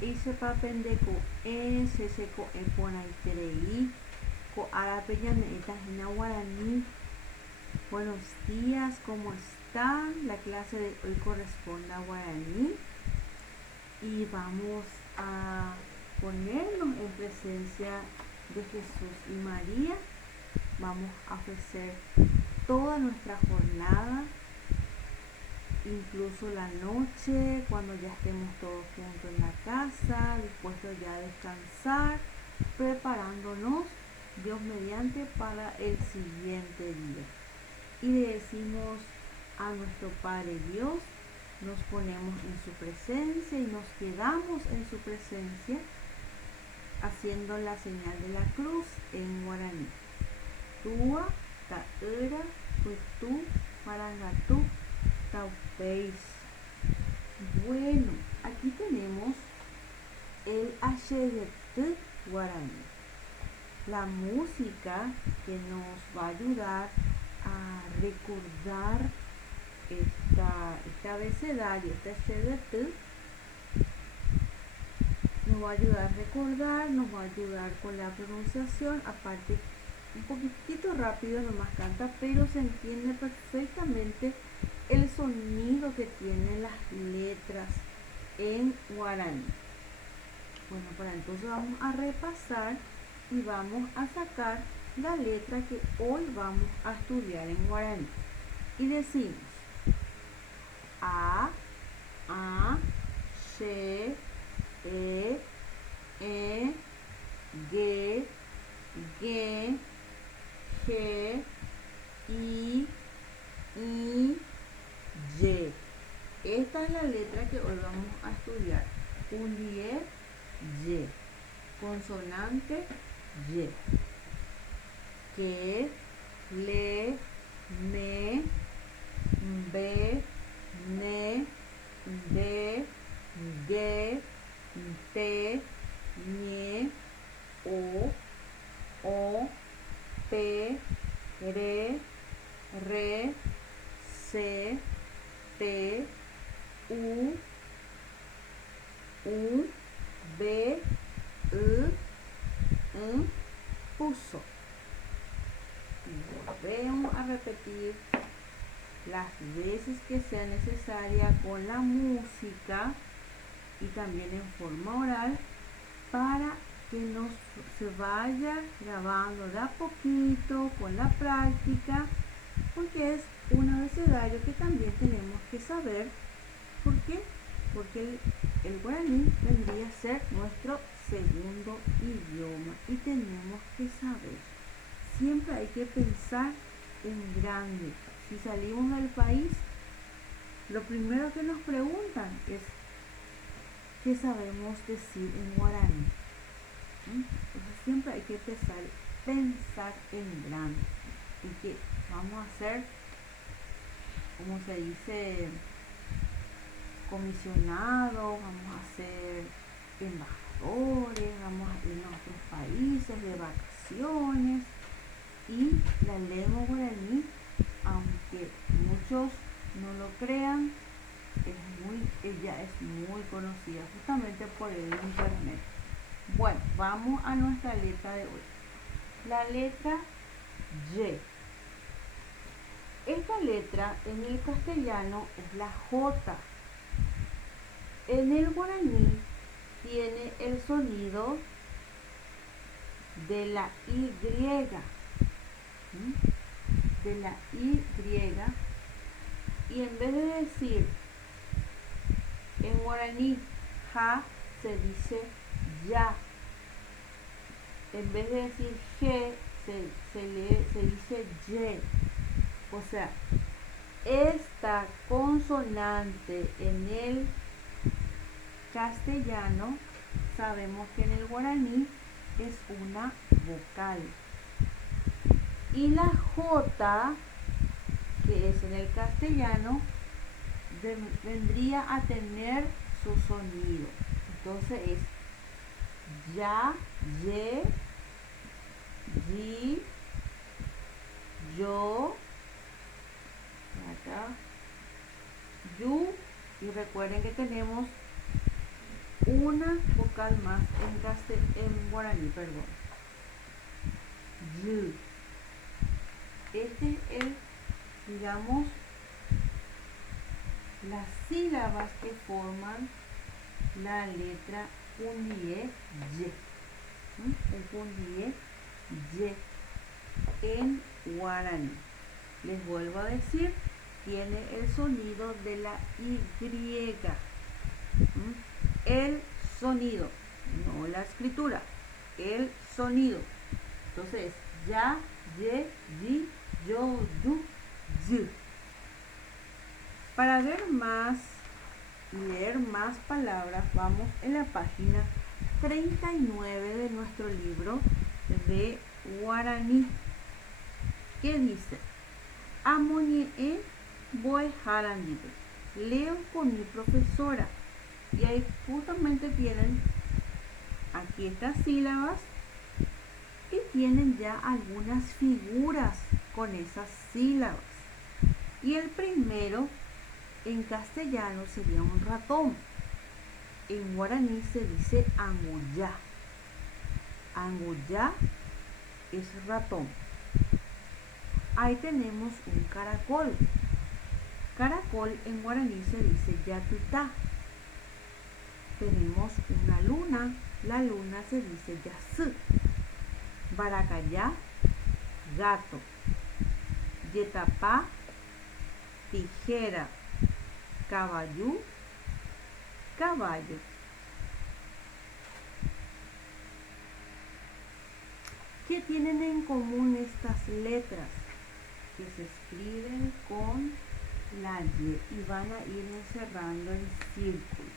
Hice papel ko ese seco eponaiterei ko arapeñaneita en guaraní. Buenos días, ¿cómo están? La clase de hoy corresponde a guaraní y vamos a ponernos en presencia de Jesús y María. Vamos a ofrecer toda nuestra jornada, incluso la noche, cuando ya estemos todos juntos en la casa, dispuestos ya a descansar, preparándonos, Dios mediante, para el siguiente día. Y le decimos a nuestro Padre Dios, nos ponemos en su presencia y nos quedamos en su presencia, haciendo la señal de la cruz en guaraní. Tua, ta'era, tutu, marangatu, taupeis. Bueno, aquí tenemos el Ashedetut guaraní, la música que nos va a ayudar a recordar este abecedario, este Ashedetut. Nos va a ayudar a recordar, nos va a ayudar con la pronunciación, aparte un poquitito rápido nomás canta, pero se entiende perfectamente el sonido que tienen las letras en guaraní. Bueno, para entonces vamos a repasar y vamos a sacar la letra que hoy vamos a estudiar en guaraní. Y decimos A, She, E, Ge, Ge, G, I, Y. Esta es la letra que hoy vamos a estudiar. Ulier, Y. Consonante, Y. Que, le, me, be, ne, de, ge, te, ñe, o, pe, re, se, te, u, b, puso. Y volvemos a repetir las veces que sea necesaria con la música y también en forma oral, para que nos se vaya grabando de a poquito con la práctica, porque es un abecedario que también tenemos que saber. ¿Por qué? Porque el guaraní vendría a ser nuestro segundo idioma y tenemos que saber. Siempre hay que pensar en grande. Si salimos del país, lo primero que nos preguntan es ¿qué sabemos decir en guaraní? Entonces siempre hay que pensar en grande y que vamos a ser, como se dice, comisionados, vamos a ser embajadores, vamos a ir a otros países de vacaciones, y la lengua guaraní, aunque muchos no lo crean, ella es muy conocida justamente por el internet. Bueno, vamos a nuestra letra de hoy. La letra Y. Esta letra en el castellano es la J. En el guaraní tiene el sonido de la Y. De la Y. Y en vez de decir en guaraní ja, se dice ya. En vez de decir G, se dice Y. O sea, esta consonante en el castellano, sabemos que en el guaraní es una vocal. Y la J, que es en el castellano, vendría a tener su sonido. Entonces es ya, ye, yi, yo, acá, yu, y recuerden que tenemos una vocal más en guaraní, perdón. Y. Este es el, digamos, las sílabas que forman la letra Pundié Y. El Pundié Y en guaraní. Les vuelvo a decir, tiene el sonido de la Y. El sonido, no la escritura, el sonido. Entonces, ya, ye, yi, yo, yu, y. Para ver más y leer más palabras, vamos en la página 39 de nuestro libro de guaraní, que dice: Amoñe'e boejarandite. Leo con mi profesora. Y ahí justamente tienen aquí estas sílabas y tienen ya algunas figuras con esas sílabas. Y el primero en castellano sería un ratón. En guaraní se dice angullá. Angullá es ratón. Ahí tenemos un caracol. Caracol en guaraní se dice yatutá. Tenemos una luna. La luna se dice yasú. Baracayá, gato. Yetapá, tijera. Caballú, caballo. ¿Qué tienen en común estas letras? Que se escriben con la Y y van a ir encerrando el círculo.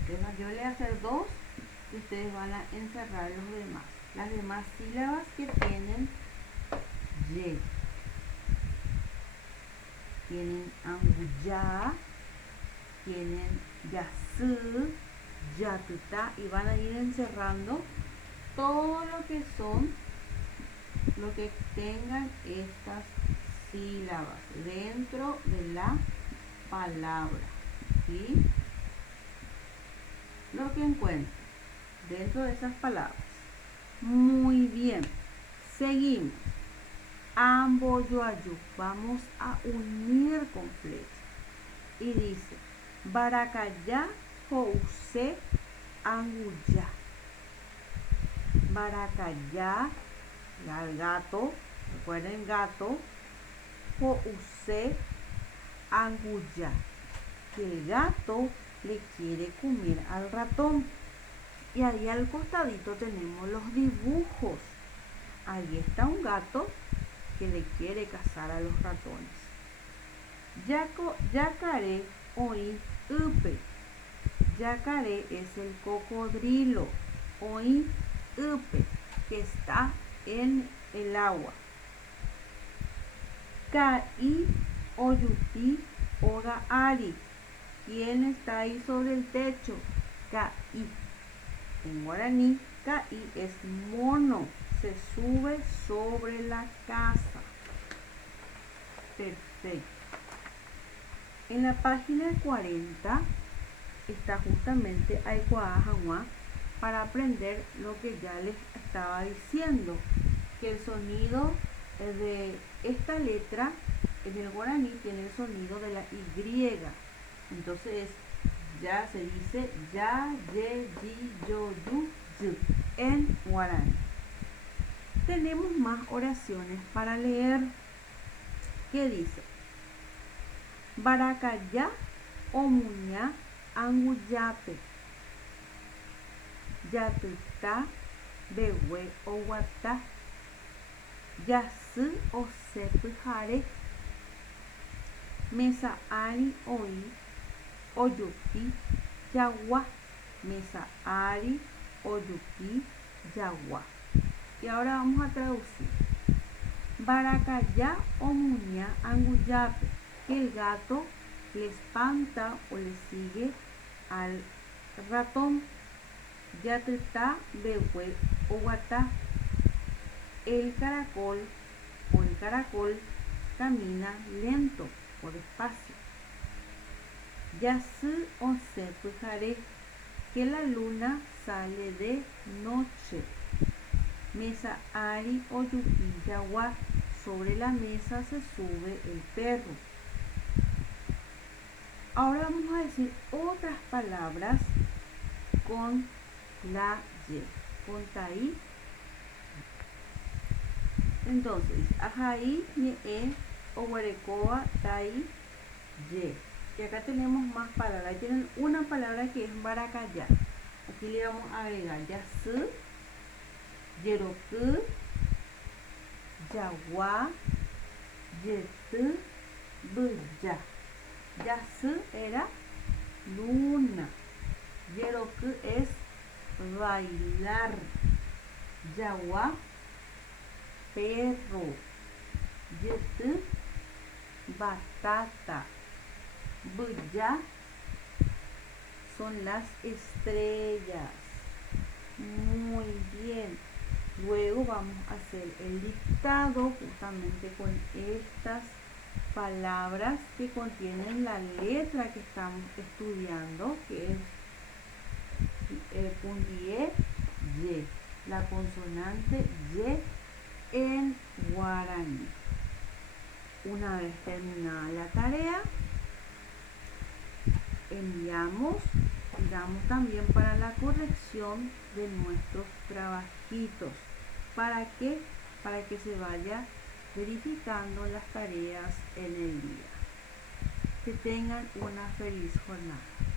Entonces yo voy a hacer dos y ustedes van a encerrar los demás. Las demás sílabas que tienen Y. Tienen angullá, tienen yasú, yatutá y van a ir encerrando todo lo que son, lo que tengan estas sílabas dentro de la palabra, ¿sí? Lo que encuentren dentro de esas palabras. Muy bien, seguimos. Amboyoayú, vamos a unir con flecha. Y dice: Baracayá, jousé, angullá. Baracayá, el gato, recuerden gato, jousé, angullá. Que el gato le quiere comer al ratón. Y ahí al costadito tenemos los dibujos. Ahí está un gato que le quiere cazar a los ratones. Yacaré oí upe. Yacaré es el cocodrilo. Oí upe, que está en el agua. Caí oyuti oga ari. ¿Quién está ahí sobre el techo? Caí. En guaraní, caí es mono. Se sube sobre la casa. Perfecto. En la página 40 está justamente Aikuajahuá para aprender lo que ya les estaba diciendo, que el sonido de esta letra en el guaraní tiene el sonido de la Y. Entonces ya se dice ya, ye, yi, yo, yu, yu en guaraní. Tenemos más oraciones para leer. ¿Qué dice? Baracayá, omuñá, anguyape. Yatutá, behue, oguatá. Yasú, osepyjare. Mesaari, oí, oyupi, yagua. Mesaari, oyupi, yagua. Y ahora vamos a traducir. Baracayá, omuñá, anguyape. Que el gato le espanta o le sigue al ratón. Yatutá, behue, oguatá. El caracol camina lento o despacio. Yasú, osepyjare. que la luna sale de noche. Mesa ari o yuki yawa. Sobre la mesa se sube el perro. Ahora vamos a decir otras palabras con la Y, con taí. Entonces, ajaí, ñe, oguarecoa, taí, ye. Y acá tenemos más palabras. Tienen una palabra que es baracayá. Aquí le vamos a agregar yasu, yeroku, yaguá, yetu, buya. Yasu era luna. Yeroku es bailar. Yaguá, perro. Yetu, batata. Buya son las estrellas. Muy bien. Luego vamos a hacer el dictado justamente con estas palabras que contienen la letra que estamos estudiando, que es pundié, Y, la consonante Y en guaraní. Una vez terminada la tarea, enviamos y damos también para la corrección de nuestros trabajitos. ¿Para qué? Para que se vaya verificando las tareas en el día. Que tengan una feliz jornada.